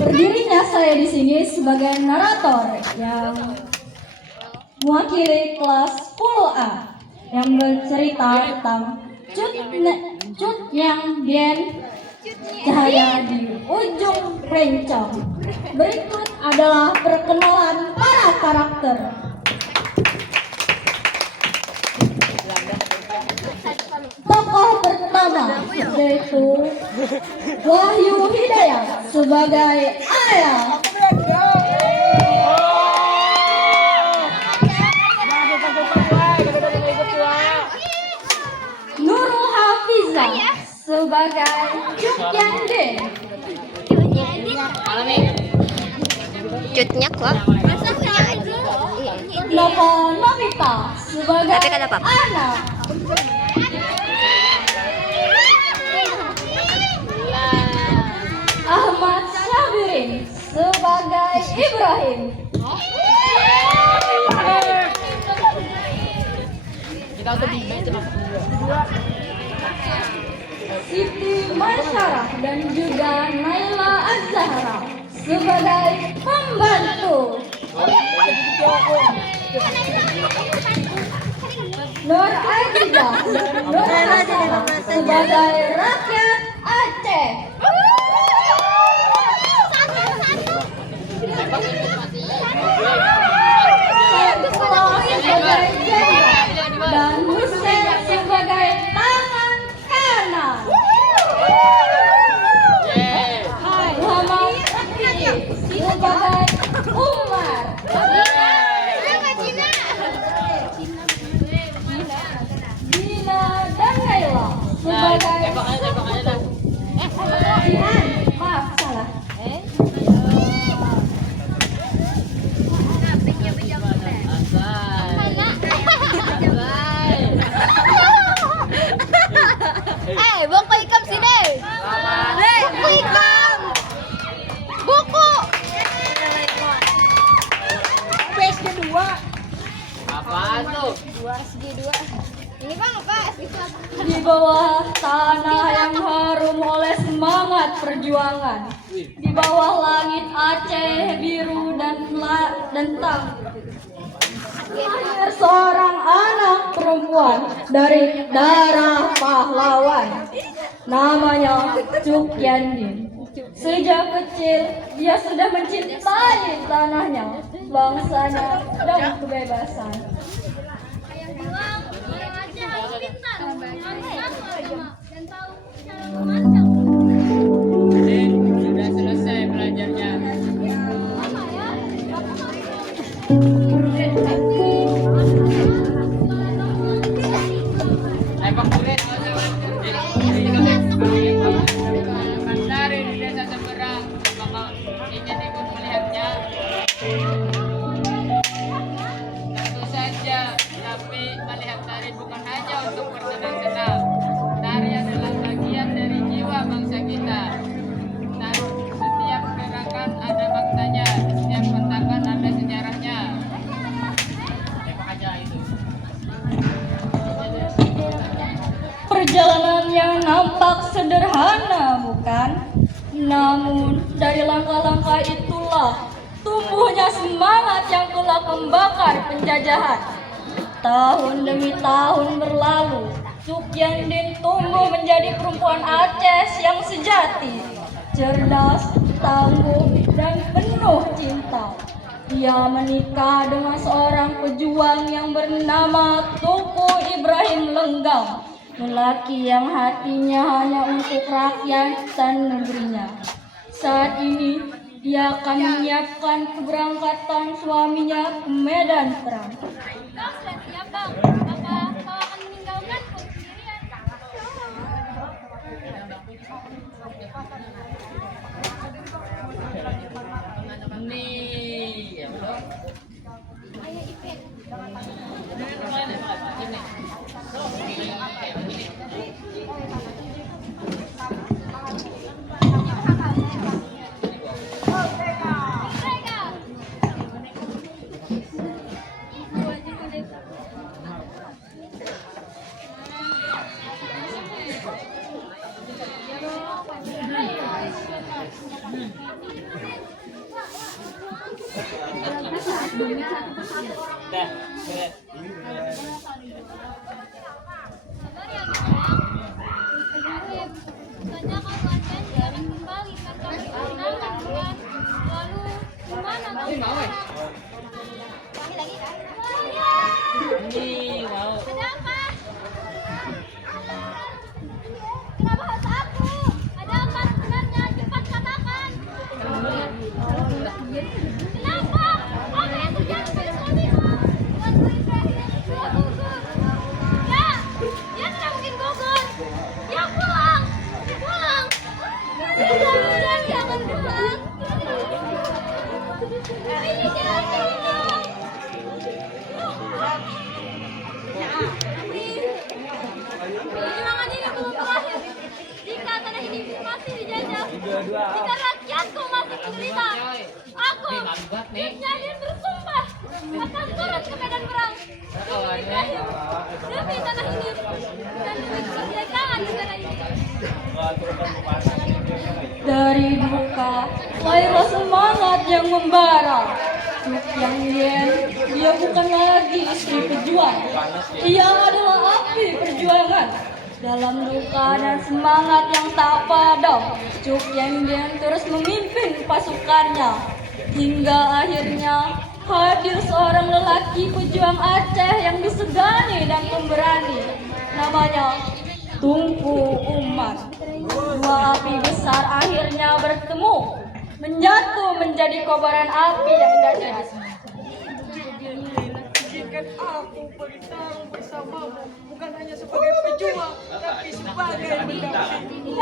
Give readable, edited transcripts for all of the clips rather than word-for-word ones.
Berdirinya saya di sini sebagai narator yang mewakili kelas 10A yang bercerita tentang Cut yang Dien Cahaya di ujung rencong. Berikut adalah perkenalan para karakter. Tokoh pertama yaitu Wahyu Hidayat sebagai ayah. Nurul Hafizah sebagai Cut Yang Dien. Cutnya kok. Nova Novita sebagai Tapi kata Papa. anak. Ahmad Syabirin sebagai Ibrahim. Siti Masyarah dan juga Naila Az-Zahra sebagai pembantu. Nur Aziza dan Nur Hasanah sebagai rakyat Aceh. Sebagai jenderal dan Hussein sebagai tangan kanan. Muhammad Rafi'i sebagai Umar. Dina dan Naila sebagai Jihan. Maaf salah. Buku ikam sini. Buku ikam. Buku. Page kedua. Apaan tuh? Ini bang apa? Di bawah tanah yang harum oleh semangat perjuangan, di bawah langit Aceh biru dan terang, lahir seorang anak perempuan dari darah pahlawan. Namanya Cut Yang Dien. Sejak kecil dia sudah mencintai tanahnya, bangsanya, dan kebebasan. Sudah selesai belajarnya. Bang Kulit. Dari di desa seberang, Bapak ingin ikut melihatnya. Tentu saja, tapi melihat tari bukan hanya untuk bersenang-senang. Tari adalah bagian dari jiwa bangsa kita. Nah, setiap gerakan ada maknanya, setiap hentakan ada sejarahnya. Apa aja itu? Perjalanan yang nampak sederhana, bukan? Namun dari langkah-langkah itulah tumbuhnya semangat yang kelak membakar penjajahan. Tahun demi tahun berlalu, Cut Yang Dien tumbuh menjadi perempuan Aceh yang sejati, cerdas, tangguh, dan penuh cinta. Ia menikah dengan seorang pejuang yang bernama Tuku Ibrahim Lenggam, lelaki yang hatinya hanya untuk rakyat dan negerinya. Saat ini, dia akan menyiapkan keberangkatan suaminya ke medan perang. Kau sudah siap, Bang? Apa kau akan meninggalkanku sendirian? Nih, ya udah. Ayah Ipin. Mereka. Dah, beres. Sabar ya, Bang. Bukannya kau latihan dia akan kembali tanpa perkenalan, bukan? Lalu, gimana kau sekarang? Ini mau. Ada apa? Kenapa harus aku? Ada apa sebenarnya? Cepat katakan. Kenapa? Apa yang terjadi pada suamiku? Tuanku Ibrahim sudah gugur. Ya, dia tidak mungkin gugur. Dia pulang. Pulang. Mudah-mudahan dia akan pulang. Ini jalan pulang. Perjuangan ini belum berakhir. Jika tanah ini masih dijajah, jika rakyatku masih menderita, aku, Ibrahim bersumpah akan turun ke medan perang demi Ibrahim, demi tanah ini, dan demi kemerdekaan negara ini. Dari duka, lahirlah semangat yang membara. Cuk Yang Yen, dia bukan lagi istri pejuang. Ia adalah api perjuangan. Dalam duka dan semangat yang tak padam, Cuk Yang Yen terus memimpin pasukannya. Hingga akhirnya hadir seorang lelaki pejuang Aceh yang disegani dan pemberani. Namanya Tunku Umar. Dua api besar akhirnya bertemu, menyatu menjadi kobaran api yang dahsyat. Izinkan aku bertarung bersamamu, bukan hanya sebagai pejuang, tapi sebagai pendamping.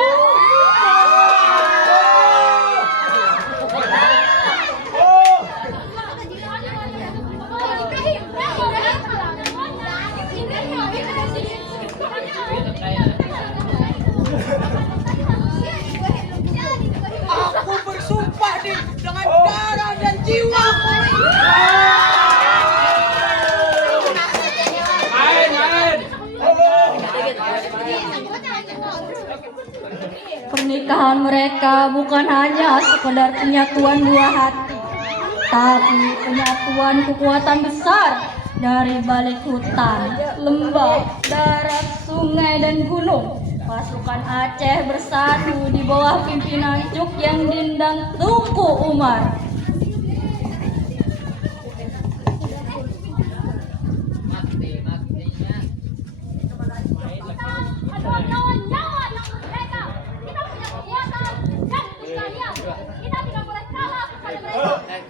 Aku bersumpah dengan darah dan jiwaku. Pernikahan mereka bukan hanya sekedar penyatuan dua hati, tapi penyatuan kekuatan besar dari balik hutan, lembah, darat, sungai, dan gunung. Pasukan Aceh bersatu di bawah pimpinan Cuk Yang Din dan Tunku Umar. Adalah nyawa-nyawa yang mereka. Kita punya kekuatan dan keberanian. Kita tidak boleh kalah kepada mereka.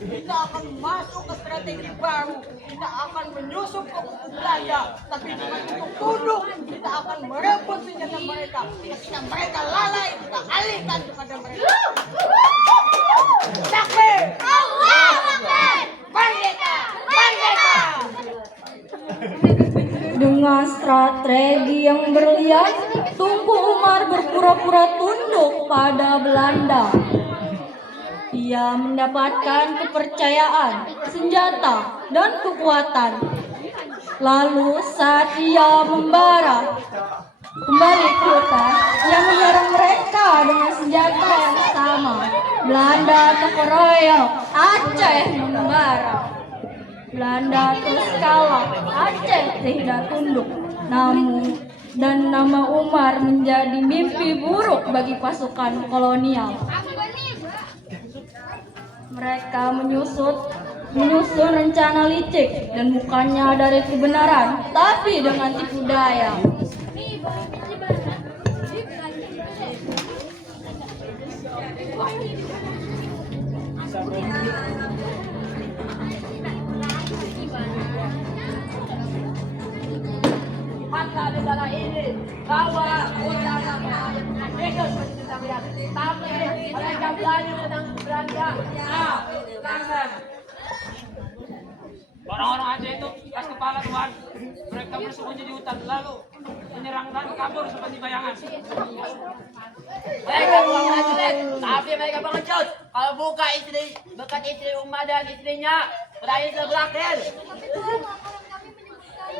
Kita akan masuk ke strategi baru. Kita akan menyusup ke kubu Belanda, tapi dengan itu tunduk. Kita akan merebut senjata mereka. Ketika mereka lalai, kita alihkan kepada mereka. Takbir! Allahu Akbar! Merdeka! Merdeka! Dengan strategi yang berlian, Tunku Umar berpura-pura tunduk pada Belanda. Ia mendapatkan kepercayaan, senjata, dan kekuatan. Lalu saat ia membara kembali ke hutan, ia menyerang mereka dengan senjata yang sama. Belanda terkeroyok, Aceh membara. Belanda terus kalah, Aceh tidak tunduk. Namun, dan nama Umar menjadi mimpi buruk bagi pasukan kolonial. Mereka menyusun rencana licik dan bukannya dari kebenaran, tapi dengan tipu daya. Maka di dalam ini bahwa undangan ikut bersenjata, tapi mereka berani menang Belanda. Tangan. Orang-orang Aceh itu keras kepala Tuhan. Mereka bersembunyi di hutan lalu menyerang dan kabur seperti bayangan. Mereka bukan prajurit, tapi mereka pengecut. Kalau buka istri, bekat istri Umar dan istrinya, perang sudah berakhir. Tapi Tuhan makanan kami menyebutkan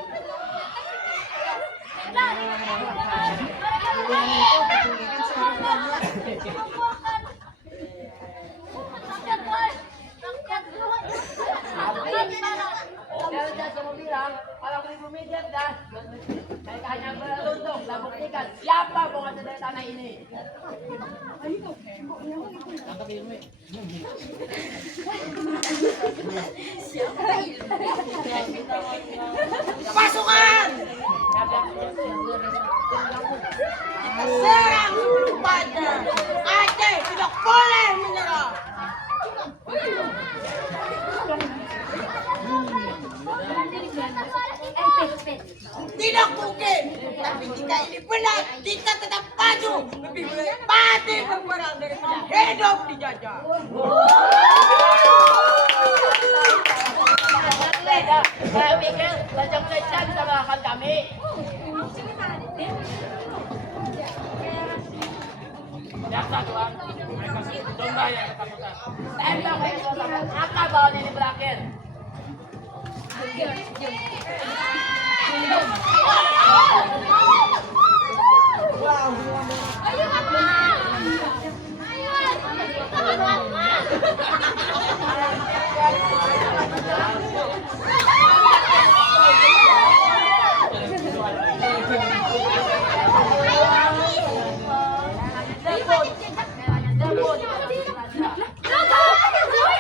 Pasukan! Kita serang sebelum fajar. Aceh tidak boleh menyerah. Tidak mungkin, tapi jika ini benar, kita tetap maju. Lebih baik mati berperang daripada hidup dijajah. Saya pikir lancar-lancar bisa mengalahkan kami. Biasa Tuhan, mereka seperti domba yang ketakutan. Saya bilang mereka sampai akal bahwa ini berakhir. Ayo Mama. Ayo. Mama.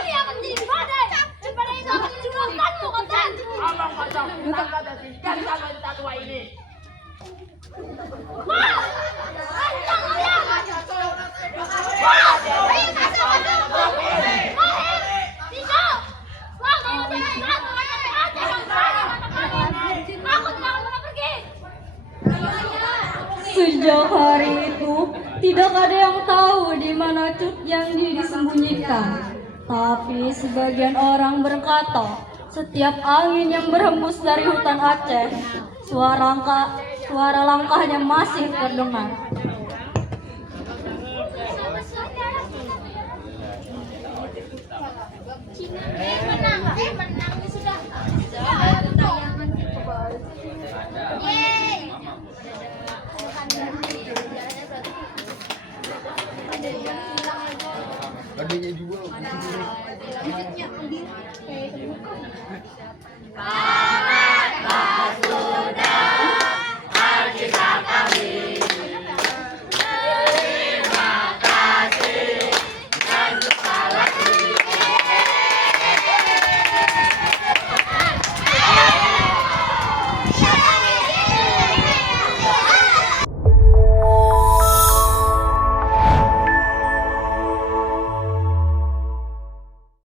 Ini akan menjadi badai. Dan badai itu akan mencurahkanmu, Kapten. Abang kacang, tangga dan singkat sama kita tua ini. Sejak hari itu, tidak ada yang tahu di mana Cut Yangdi disembunyikan. Tapi sebagian orang berkata, setiap angin yang berhembus dari hutan Aceh, suara langkahnya masih terdengar. Menang sudah. Yeay. Adanya juga. Selamat sudah.